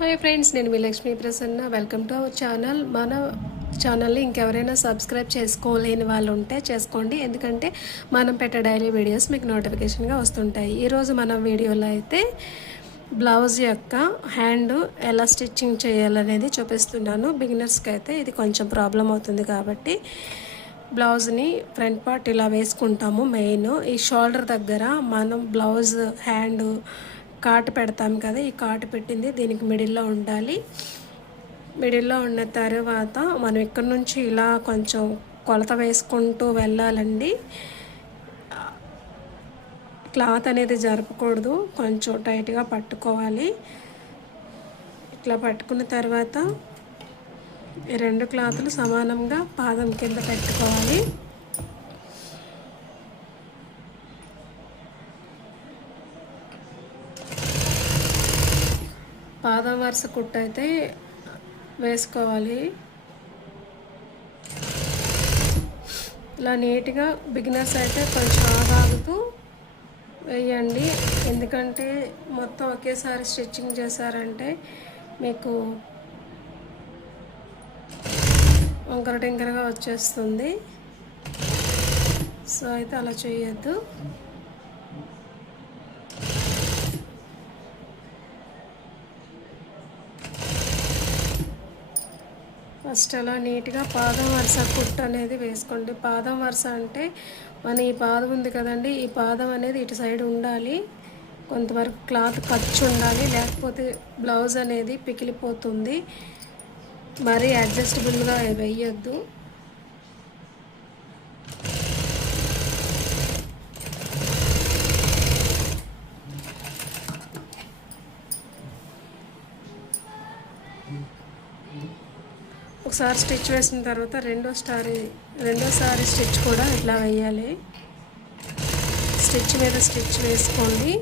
Hi friends, నేను మీ Lakshmi Prasanna. Welcome to our channel. మన ఛానల్ని ఇంకెవరైనా సబ్స్క్రైబ్ చేసుకోలేని వాళ్ళు ఉంటే చేసుకోండి, ఎందుకంటే మనం పెట్టే డైలీ వీడియోస్ మీకు నోటిఫికేషన్గా వస్తుంటాయి. ఈరోజు మన వీడియోలో అయితే బ్లౌజ్ యొక్క హ్యాండ్ ఎలా స్టిచ్చింగ్ చేయాలనేది చూపిస్తున్నాను. బిగినర్స్కి అయితే ఇది కొంచెం ప్రాబ్లం అవుతుంది కాబట్టి బ్లౌజ్ని ఫ్రంట్ పార్ట్ ఇలా వేసుకుంటాము. మెయిన్ ఈ షోల్డర్ దగ్గర మనం బ్లౌజ్ హ్యాండ్ కాటు పెడతాం కదా, ఈ కాటు పెట్టింది దీనికి మిడిల్లో ఉండాలి. మిడిల్లో ఉన్న తర్వాత మనం ఇక్కడ నుంచి ఇలా కొంచెం కొలత వేసుకుంటూ వెళ్ళాలండి. క్లాత్ అనేది జరపకూడదు, కొంచెం టైట్గా పట్టుకోవాలి. ఇట్లా పట్టుకున్న తర్వాత ఈ రెండు క్లాతులు సమానంగా పాదం కింద పెట్టుకోవాలి. పాదం వరుస కుట్టు అయితే వేసుకోవాలి. ఇలా నీట్గా బిగినర్స్ అయితే కొంచెం ఆగుతూ వేయండి, ఎందుకంటే మొత్తం ఒకేసారి స్టిచ్చింగ్ చేశారంటే మీకు వంకర టింకరగా వచ్చేస్తుంది. సో అయితే అలా చేయొద్దు. ఫస్ట్ అలా నీట్గా పాదం వరుస కుట్టు అనేది వేసుకోండి. పాదం వరుస అంటే మన ఈ పాదం ఉంది కదండి, ఈ పాదం అనేది ఇటు సైడ్ ఉండాలి. కొంతవరకు క్లాత్ ఖర్చు ఉండాలి, లేకపోతే బ్లౌజ్ అనేది పికిలిపోతుంది. మరీ అడ్జస్టబుల్గా వేయొద్దు. ఒకసారి స్టిచ్ వేసిన తర్వాత రెండోసారి స్టిచ్ కూడా ఇట్లా వేయాలి. స్టిచ్ మీద స్టిచ్ వేసుకోండి.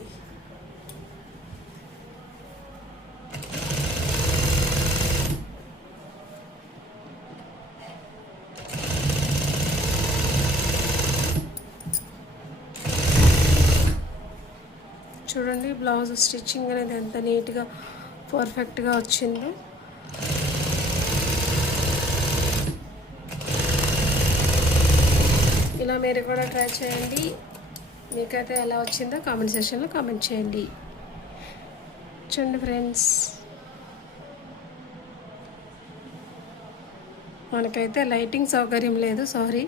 చూడండి బ్లౌజ్ స్టిచ్చింగ్ అనేది ఎంత నీట్గా పర్ఫెక్ట్గా వచ్చిందో. ఇలా మీరు కూడా ట్రై చేయండి. మీకైతే ఎలా వచ్చిందో కామెంట్ సెక్షన్లో కామెంట్ చేయండి. చూడండి ఫ్రెండ్స్, మనకైతే లైటింగ్ సౌకర్యం లేదు, సారీ.